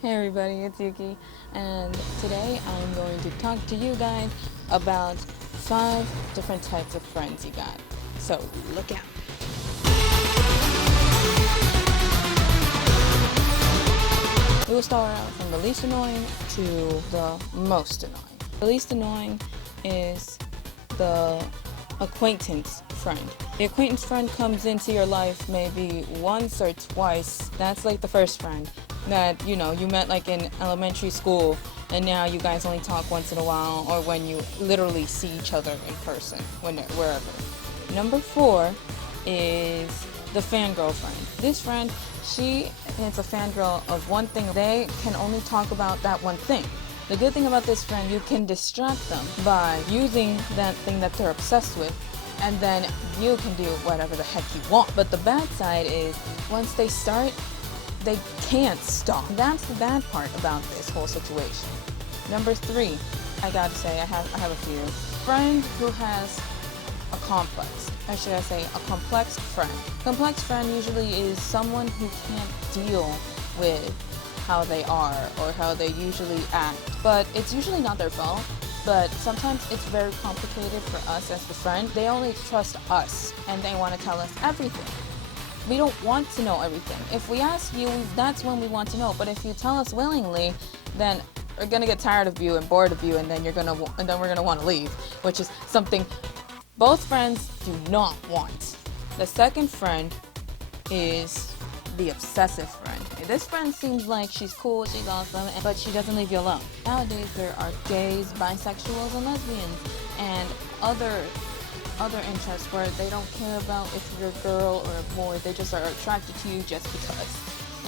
Hey everybody, it's Yuki, and today I'm going to talk to you guys about 5 different types of friends you got. So look out. We will start out from the least annoying to the most annoying. The least annoying is the acquaintance friend. The acquaintance friend comes into your life maybe once or twice. That's like the first friend that you met like in elementary school, and now you guys only talk once in a while or when you literally see each other in person, wherever. Number 4 is the fangirl friend. This friend, she is a fangirl of one thing. They can only talk about that one thing. The good thing about this friend, you can distract them by using that thing that they're obsessed with, and then you can do whatever the heck you want. But the bad side is, once they start, they can't stop. That's the bad part about this whole situation. Number 3, I gotta say, I have a few. Friend who has a complex, or should I say a complex friend. Complex friend usually is someone who can't deal with how they are or how they usually act. But it's usually not their fault, but sometimes it's very complicated for us as the friend. They only trust us and they want to tell us everything. We don't want to know everything. If we ask you, that's when we want to know. But if you tell us willingly, then we're gonna get tired of you and bored of you, and then we're gonna want to leave, which is something both friends do not want. The second friend is the obsessive friend. This friend seems like she's cool, she's awesome, but she doesn't leave you alone. Nowadays there are gays, bisexuals, and lesbians, and other interests where they don't care about if you're a girl or a boy. They just are attracted to you just because.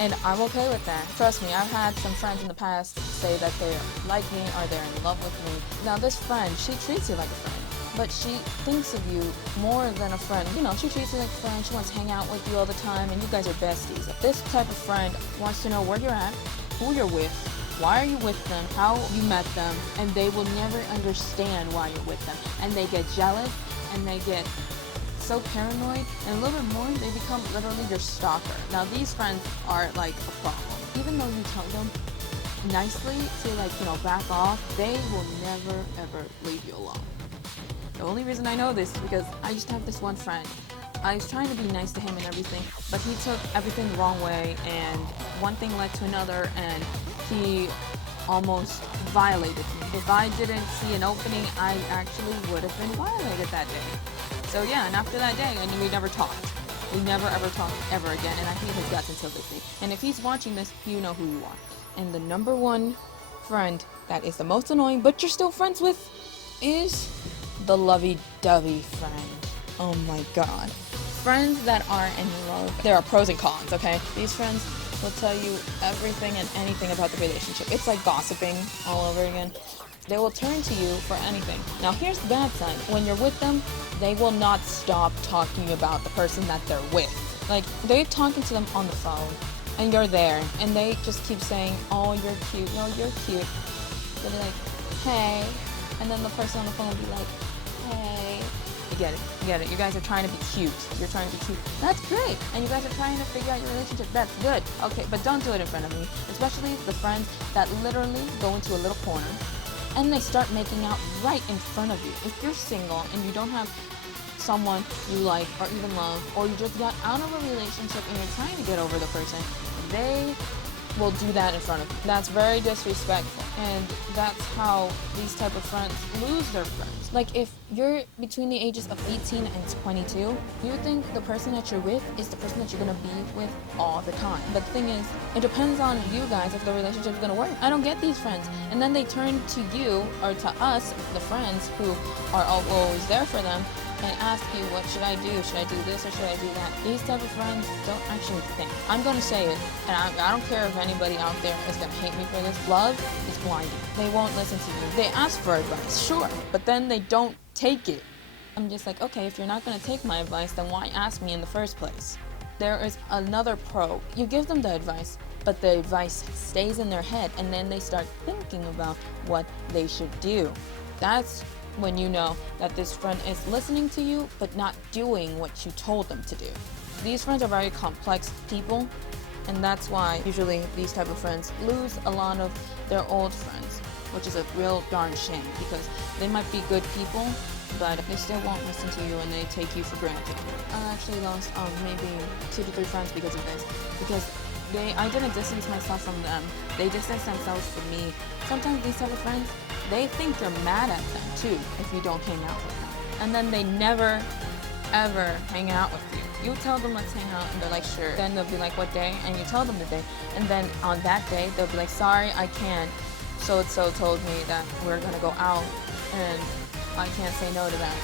And I'm okay with that. Trust me, I've had some friends in the past say that they like me or they're in love with me. Now this friend, she treats you like a friend, but she thinks of you more than a friend. She treats you like a friend, she wants to hang out with you all the time, and you guys are besties. This type of friend wants to know where you're at, who you're with, why are you with them, how you met them, and they will never understand why you're with them. And they get jealous, and they get so paranoid, and a little bit more, they become literally your stalker. Now these friends are like a problem. Even though you tell them nicely to back off, they will never ever leave you alone. The only reason I know this is because I used to have this one friend. I was trying to be nice to him and everything, but he took everything the wrong way, and one thing led to another, and he almost violated me. If I didn't see an opening, I actually would have been violated that day. So yeah, and after that day, we never talked. We never ever talked ever again, and I hate his guts until this day. And if he's watching this, you know who you are. And the number 1 friend that is the most annoying, but you're still friends with, is the lovey-dovey friend. Oh my god. Friends that are in love, there are pros and cons, okay? These friends will tell you everything and anything about the relationship. It's like gossiping all over again. They will turn to you for anything. Now here's the bad side. When you're with them, they will not stop talking about the person that they're with. Like, they're talking to them on the phone, and you're there, and they just keep saying, oh, you're cute, no, you're cute. They'll be like, hey, and then the person on the phone will be like, hey. You get it. You guys are trying to be cute. You're trying to be cute. That's great. And you guys are trying to figure out your relationship. That's good. Okay, but don't do it in front of me. Especially the friends that literally go into a little corner and they start making out right in front of you. If you're single and you don't have someone you like or even love, or you just got out of a relationship and you're trying to get over the person, they will do that in front of you. That's very disrespectful, and that's how these type of friends lose their friends. Like, if you're between the ages of 18 and 22, you think the person that you're with is the person that you're gonna be with all the time. But the thing is, it depends on you guys if the relationship is gonna work. I don't get these friends, and then they turn to you or to us, the friends who are always there for them, and ask you, what should I do? Should I do this or should I do that? These type of friends don't actually think. I'm gonna say it, and I don't care if anybody out there is gonna hate me for this. Love is blinding. They won't listen to you. They ask for advice, sure, but then they don't take it. I'm just like, okay, if you're not gonna take my advice, then why ask me in the first place? There is another pro. You give them the advice, but the advice stays in their head, and then they start thinking about what they should do. That's when you know that this friend is listening to you but not doing what you told them to do. These friends are very complex people, And that's why usually these type of friends lose a lot of their old friends, which is a real darn shame, because they might be good people, but they still won't listen to you and they take you for granted. I actually lost maybe 2 to 3 friends because of this, because I didn't distance myself from them. They distanced themselves from me. Sometimes these type of friends, they think you're mad at them too if you don't hang out with them. And then they never, ever hang out with you. You tell them let's hang out and they're like sure. Then they'll be like what day? And you tell them the day. And then on that day, they'll be like sorry, I can't. So-and-so told me that we're gonna go out and I can't say no to that.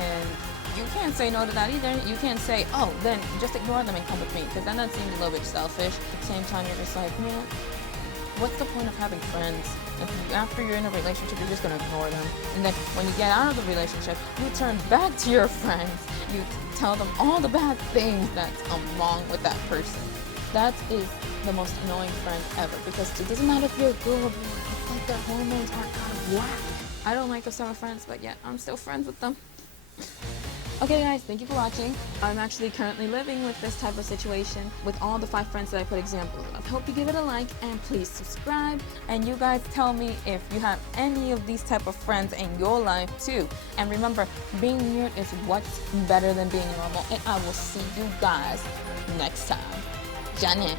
And you can't say no to that either. You can't say, oh, then just ignore them and come with me, because then that seems a little bit selfish. At the same time, you're just like, man, what's the point of having friends? If after you're in a relationship, you're just gonna ignore them. And then when you get out of the relationship, you turn back to your friends. You tell them all the bad things that's wrong with that person. That is the most annoying friend ever, because it doesn't matter if you're a girl or boy. It's like their hormones are out of whack. I don't like those type of friends, but yet I'm still friends with them. Okay guys, thank you for watching. I'm actually currently living with this type of situation with all the 5 friends that I put examples of. Hope you give it a like and please subscribe. And you guys tell me if you have any of these type of friends in your life too. And remember, being weird is what's better than being normal. And I will see you guys next time. Janet.